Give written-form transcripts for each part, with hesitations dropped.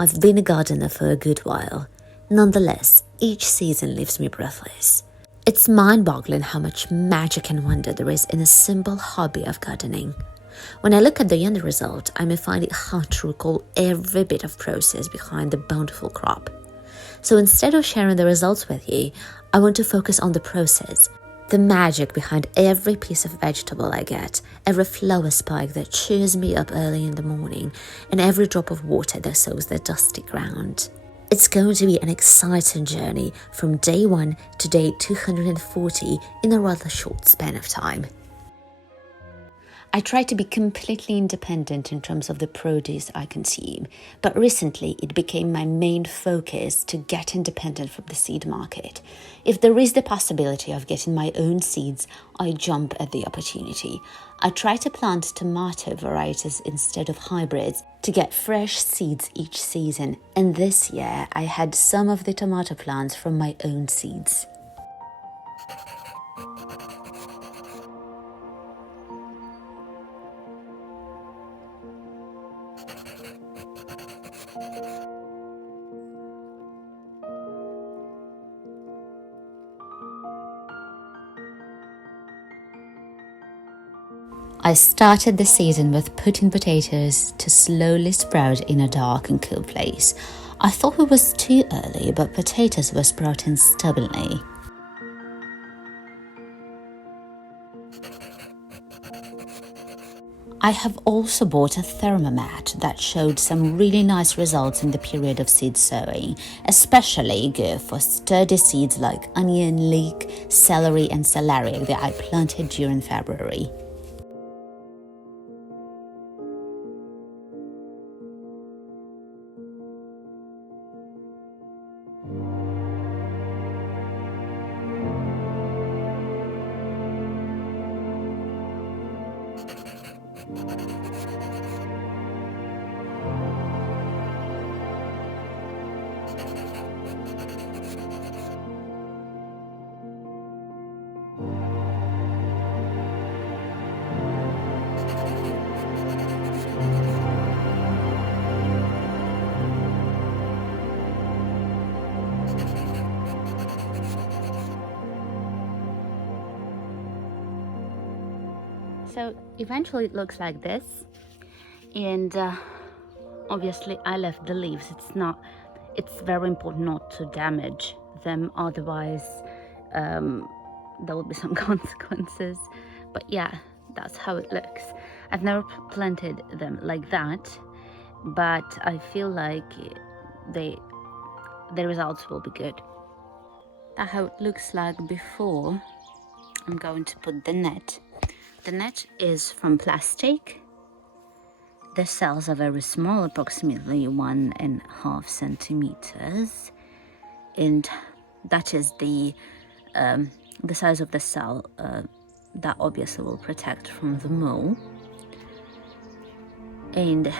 I've been a gardener for a good while. Nonetheless, each season leaves me breathless. It's mind-boggling how much magic and wonder there is in a simple hobby of gardening. When I look at the end result, I may find it hard to recall every bit of process behind the bountiful crop. So instead of sharing the results with you, I want to focus on the process, the magic behind every piece of vegetable I get, every flower spike that cheers me up early in the morning, and every drop of water that soaks the dusty ground. It's going to be an exciting journey from day 1 to day 240 in a rather short span of time. I try to be completely independent in terms of the produce I consume, but recently it became my main focus to get independent from the seed market. If there is the possibility of getting my own seeds, I jump at the opportunity. I try to plant tomato varieties instead of hybrids to get fresh seeds each season, and this year I had some of the tomato plants from my own seeds. I started the season with putting potatoes to slowly sprout in a dark and cool place. I thought it was too early, but potatoes were sprouting stubbornly. I have also bought a thermomat that showed some really nice results in the period of seed sowing, especially good for sturdy seeds like onion, leek, celery and celeriac that I planted during February. So eventually it looks like this, and obviously I left the leaves. It's very important not to damage them, otherwise there will be some consequences. But yeah, that's how it looks. I've never planted them like that, but I feel like the results will be good. That's how it looks like before. I'm going to put the net. The net is from plastic. The cells are very small, approximately 1.5 centimeters, and that is the size of the cell that obviously will protect from the mold. And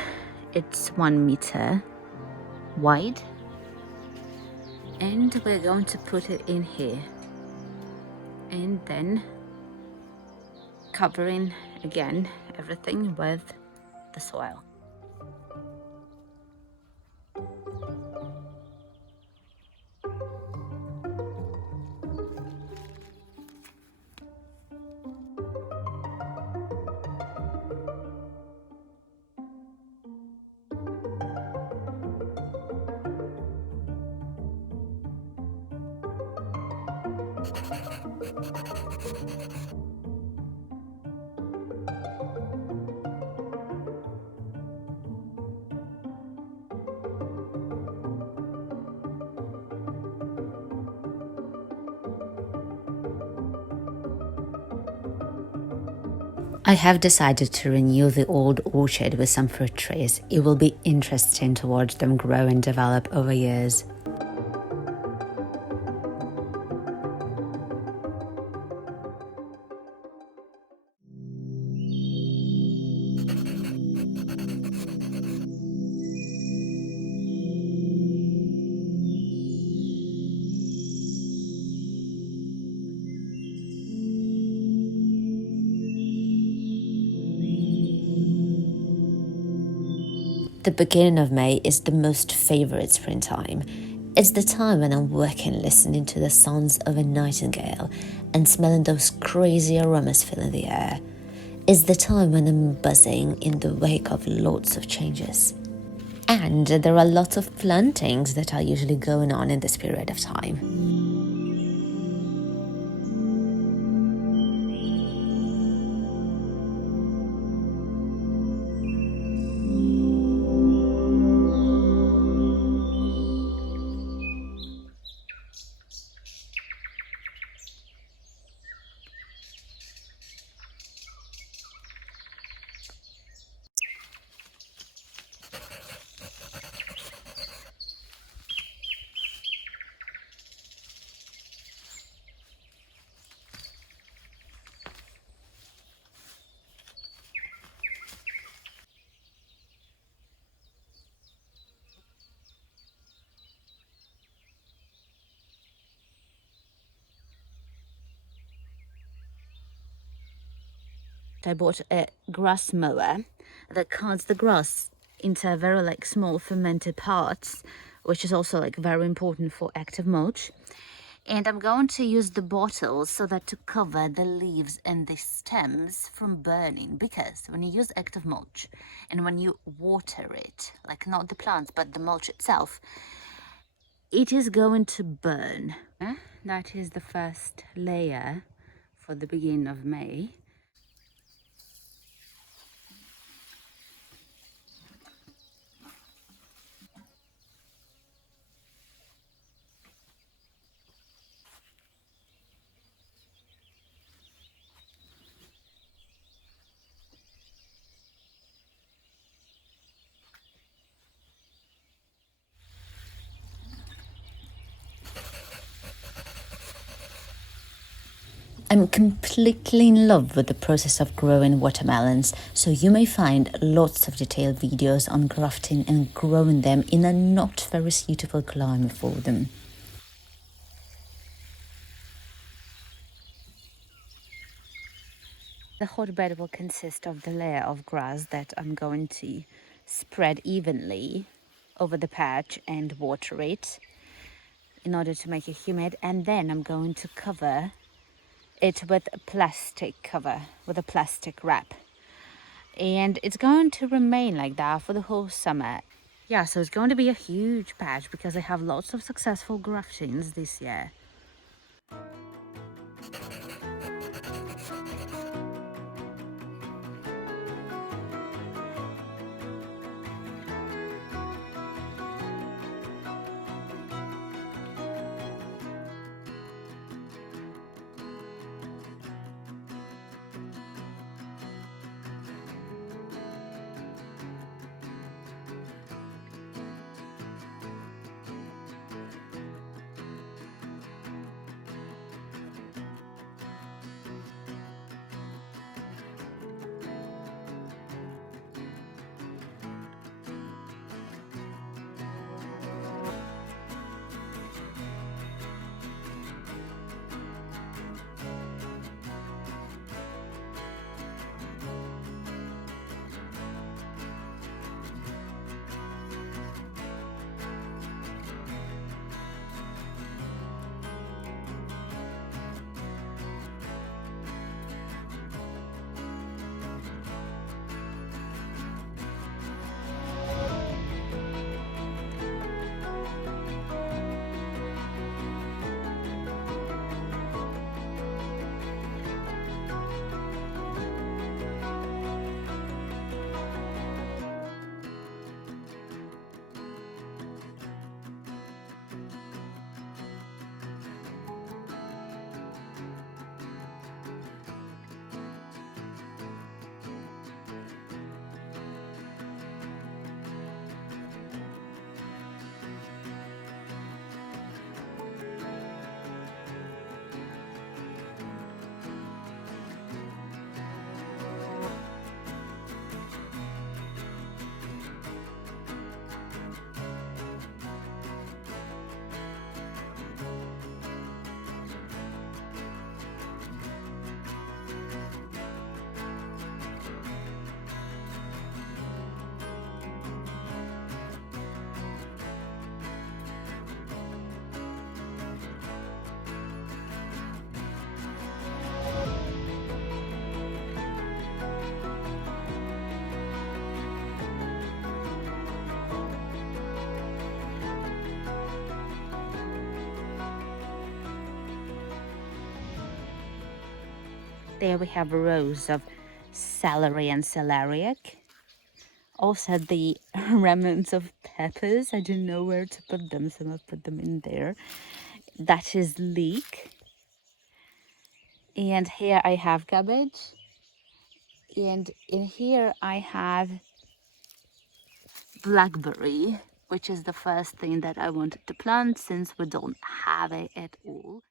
it's 1 meter wide, and we're going to put it in here, and then covering again everything with the soil. I have decided to renew the old orchard with some fruit trees. It will be interesting to watch them grow and develop over years. The beginning of May is the most favorite springtime. It's the time when I'm working listening to the songs of a nightingale and smelling those crazy aromas filling the air. It's the time when I'm buzzing in the wake of lots of changes. And there are lots of plantings that are usually going on in this period of time. I bought a grass mower that cuts the grass into very small fermented parts, which is also very important for active mulch. And I'm going to use the bottles so that to cover the leaves and the stems from burning, because when you use active mulch and when you water it, not the plants but the mulch itself, it is going to burn. That is the first layer for the beginning of May. I'm completely in love with the process of growing watermelons, so you may find lots of detailed videos on grafting and growing them in a not very suitable climate for them. The hotbed will consist of the layer of grass that I'm going to spread evenly over the patch and water it in order to make it humid, and then I'm going to cover it with a plastic cover, with a plastic wrap, and it's going to remain like that for the whole summer. Yeah, so it's going to be a huge patch because I have lots of successful graftings this year. There we have rows of celery and celeriac. Also the remnants of peppers. I didn't know where to put them, so I've put them in there. That is leek. And here I have cabbage. And in here I have blackberry, which is the first thing that I wanted to plant since we don't have it at all.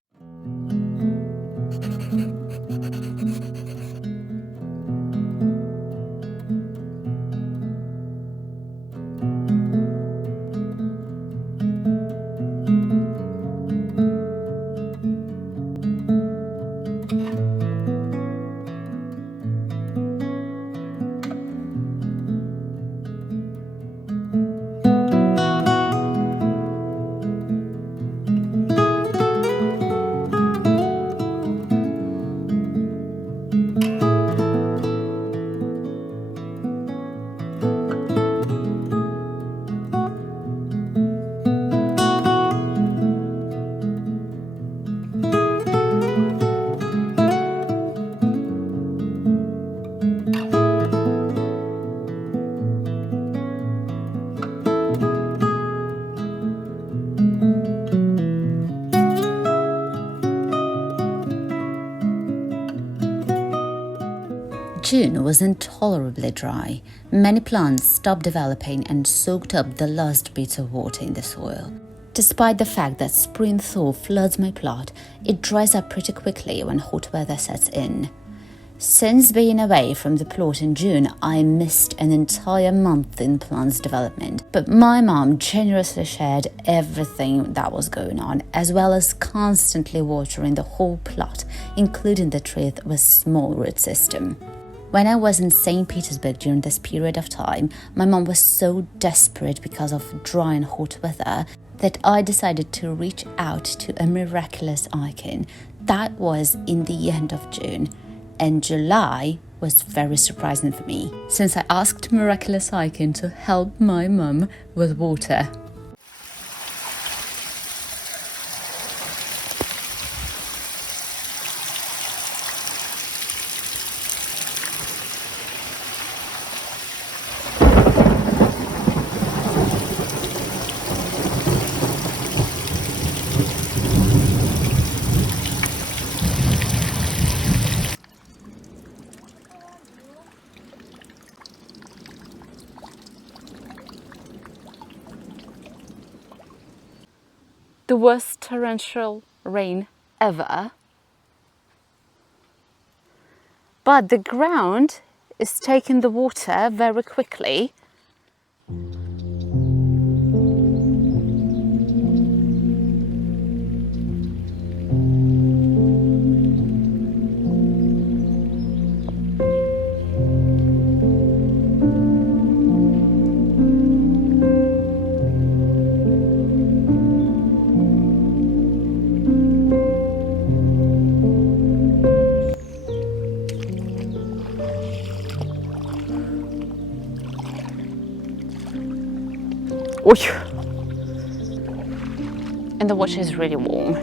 June was intolerably dry. Many plants stopped developing and soaked up the last bits of water in the soil. Despite the fact that spring thaw floods my plot, it dries up pretty quickly when hot weather sets in. Since being away from the plot in June, I missed an entire month in plants development, but my mom generously shared everything that was going on, as well as constantly watering the whole plot, including the trees with small root system. When I was in St. Petersburg during this period of time, my mom was so desperate because of dry and hot weather that I decided to reach out to a miraculous icon. That was in the end of June, and July was very surprising for me, since I asked Miraculous Icon to help my mum with water. The worst torrential rain ever. But the ground is taking the water very quickly. And the water is really warm.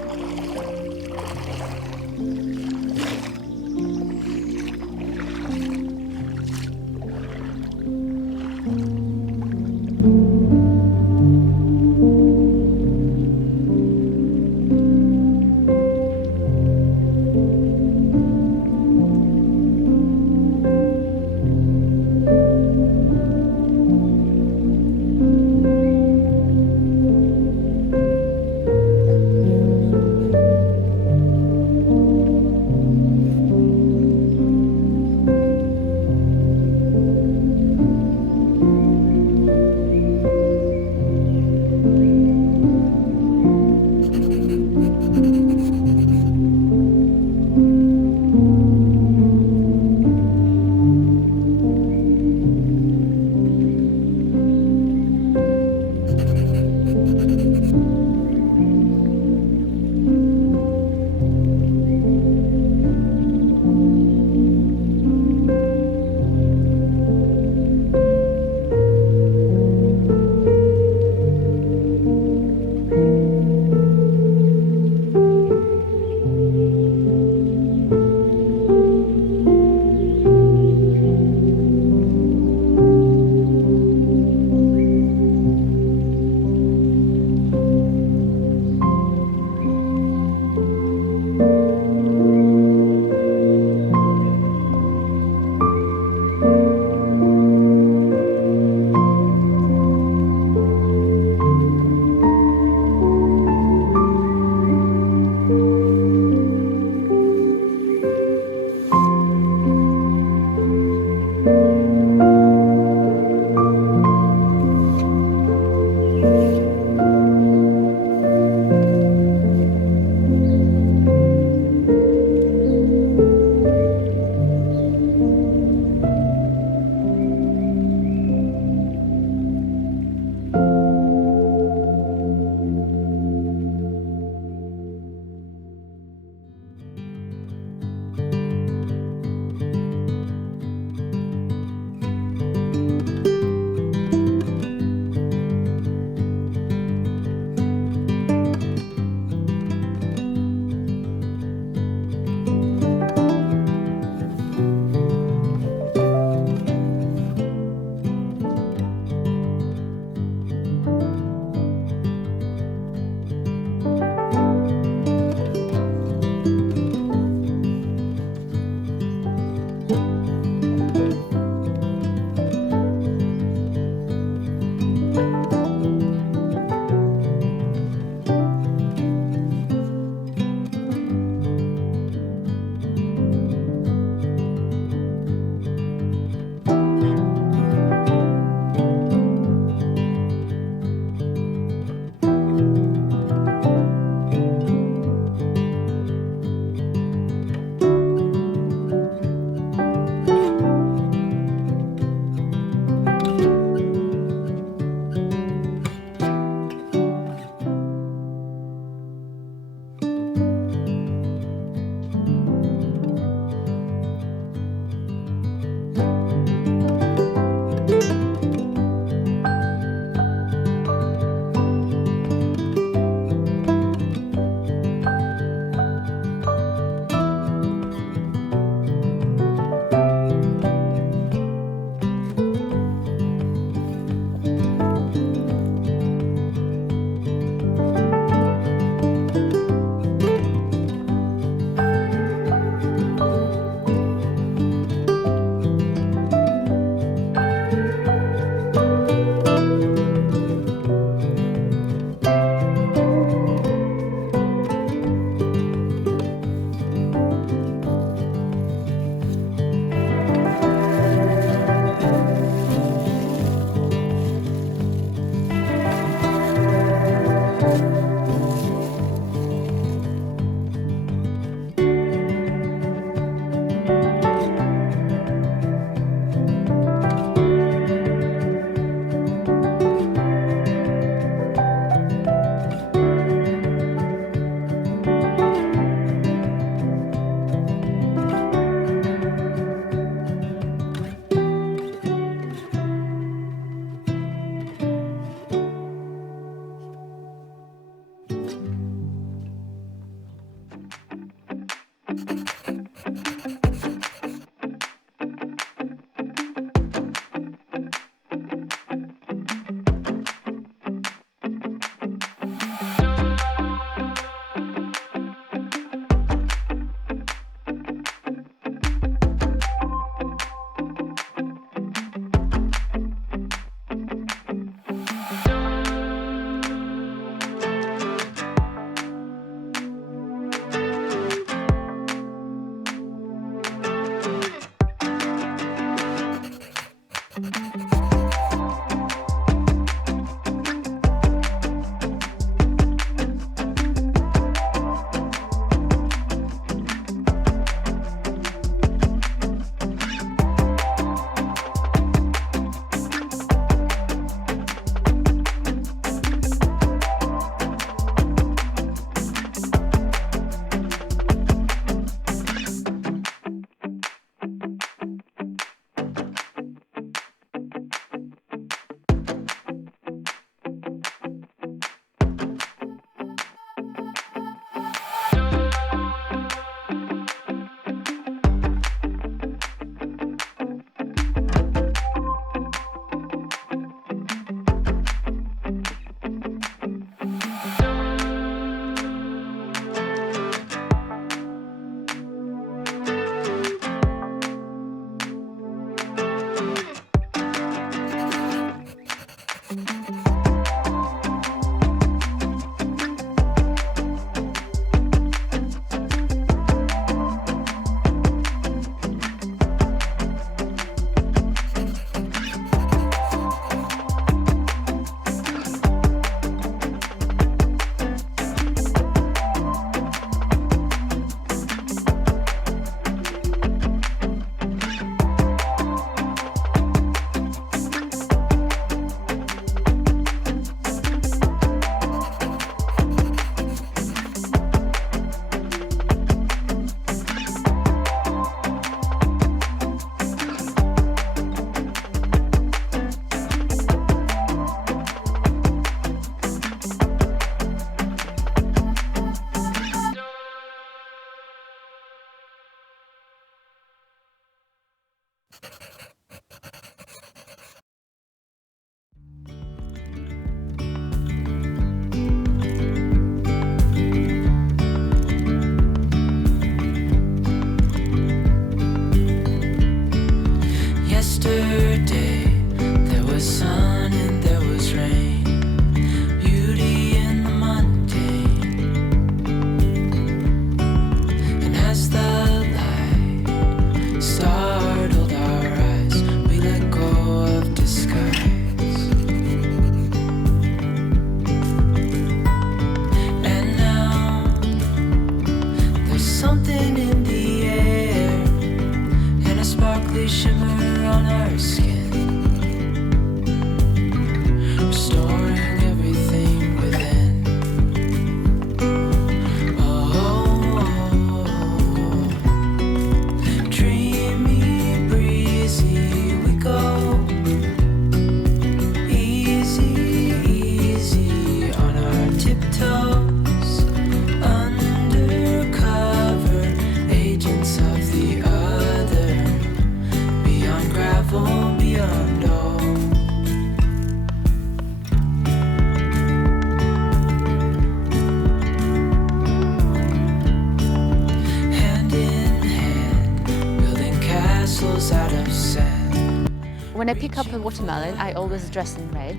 When I pick up a watermelon, I always dress in red.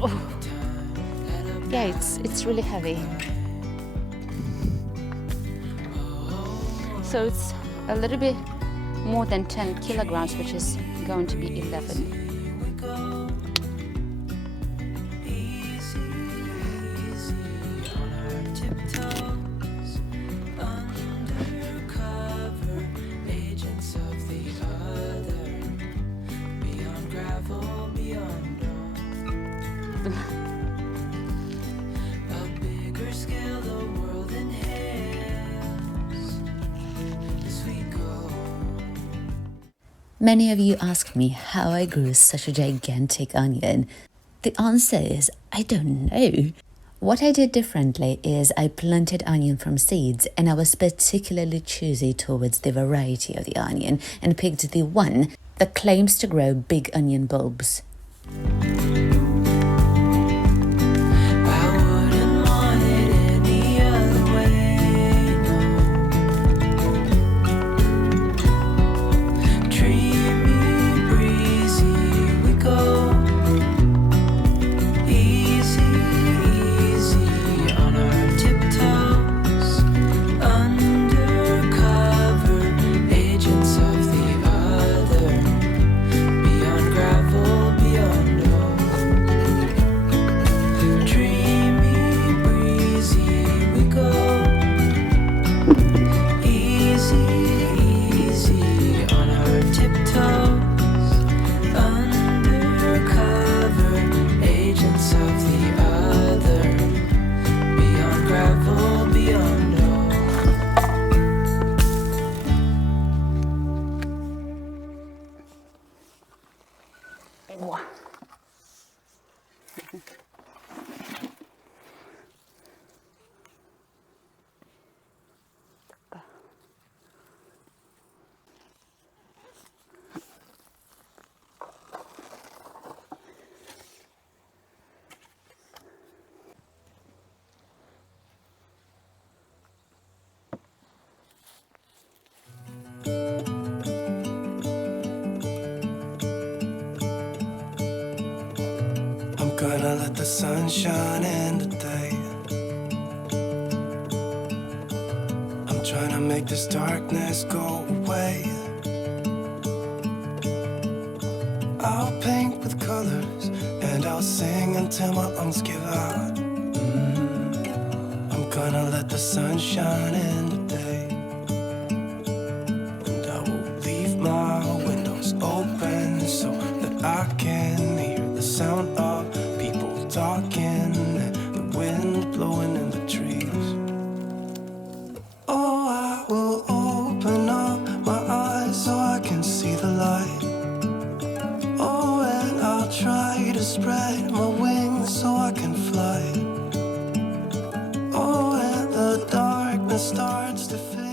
Oh. Yeah, it's really heavy. So it's a little bit more than 10 kilograms, which is going to be 11. Many of you asked me how I grew such a gigantic onion. The answer is I don't know. What I did differently is I planted onion from seeds, and I was particularly choosy towards the variety of the onion and picked the one that claims to grow big onion bulbs. Gonna let the sun shine in today. I'm trying to make this darkness go away. I'll paint with colors and I'll sing until my lungs give out. I'm gonna let the sun shine in today. And I will leave my windows open so that I can hear the sound of talking and the wind blowing in the trees. Oh, I will open up my eyes so I can see the light. Oh, and I'll try to spread my wings so I can fly. Oh, and the darkness starts to fade.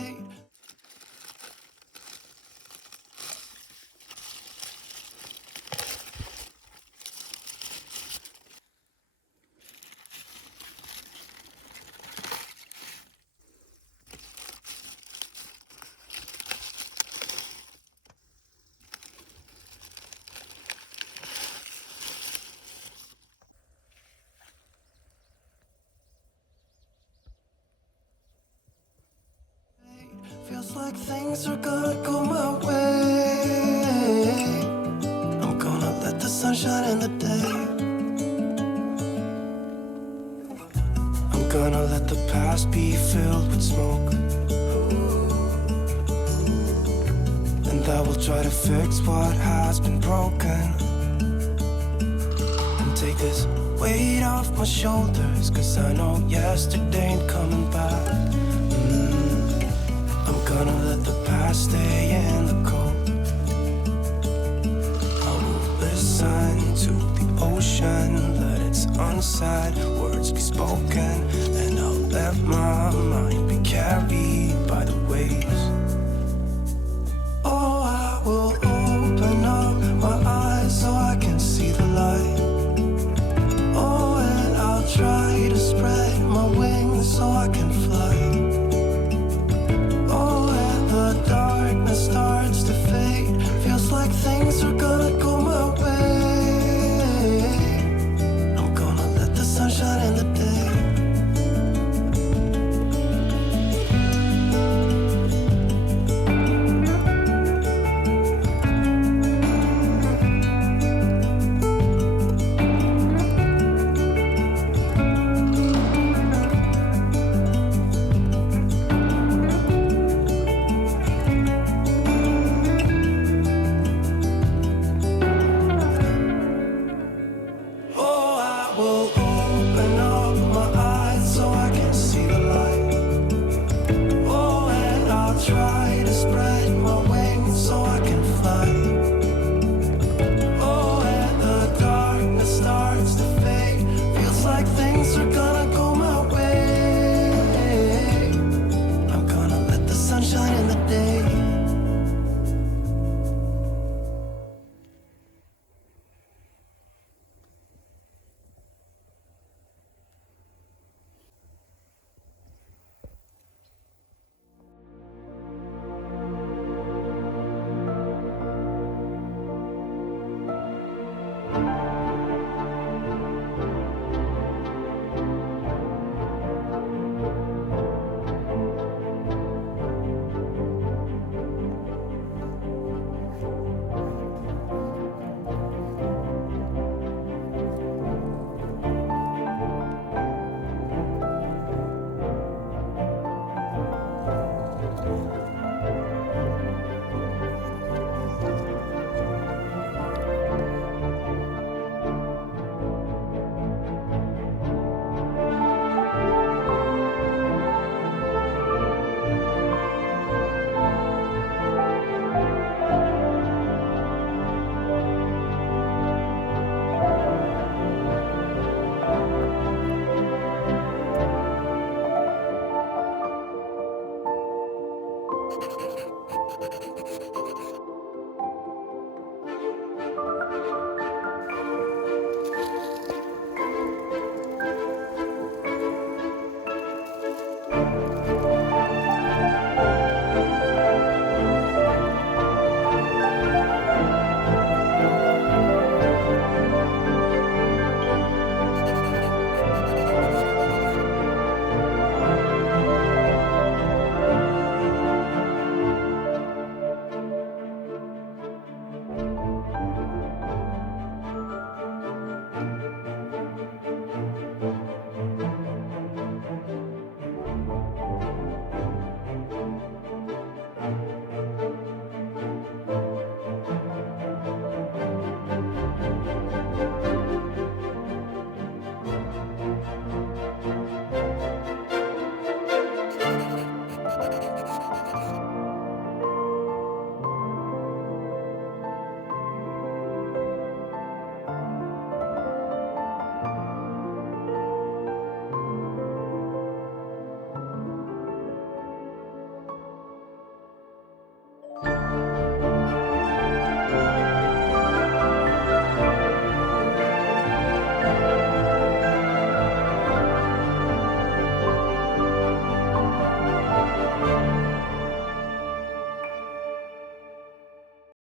Feels like things are gonna go my way. I'm gonna let the sun shine in the day. I'm gonna let the past be filled with smoke. And I will try to fix what has been broken. And take this weight off my shoulders, 'cause I know yesterday ain't coming back. I'm gonna let the past stay in the cold. I will listen to the ocean, let its unsaid words be spoken, and I'll let my mind be carried by the waves. Oh, I will open up my eyes so I can see the light. Oh, and I'll try to spread my wings so I can fly. spread my wings so I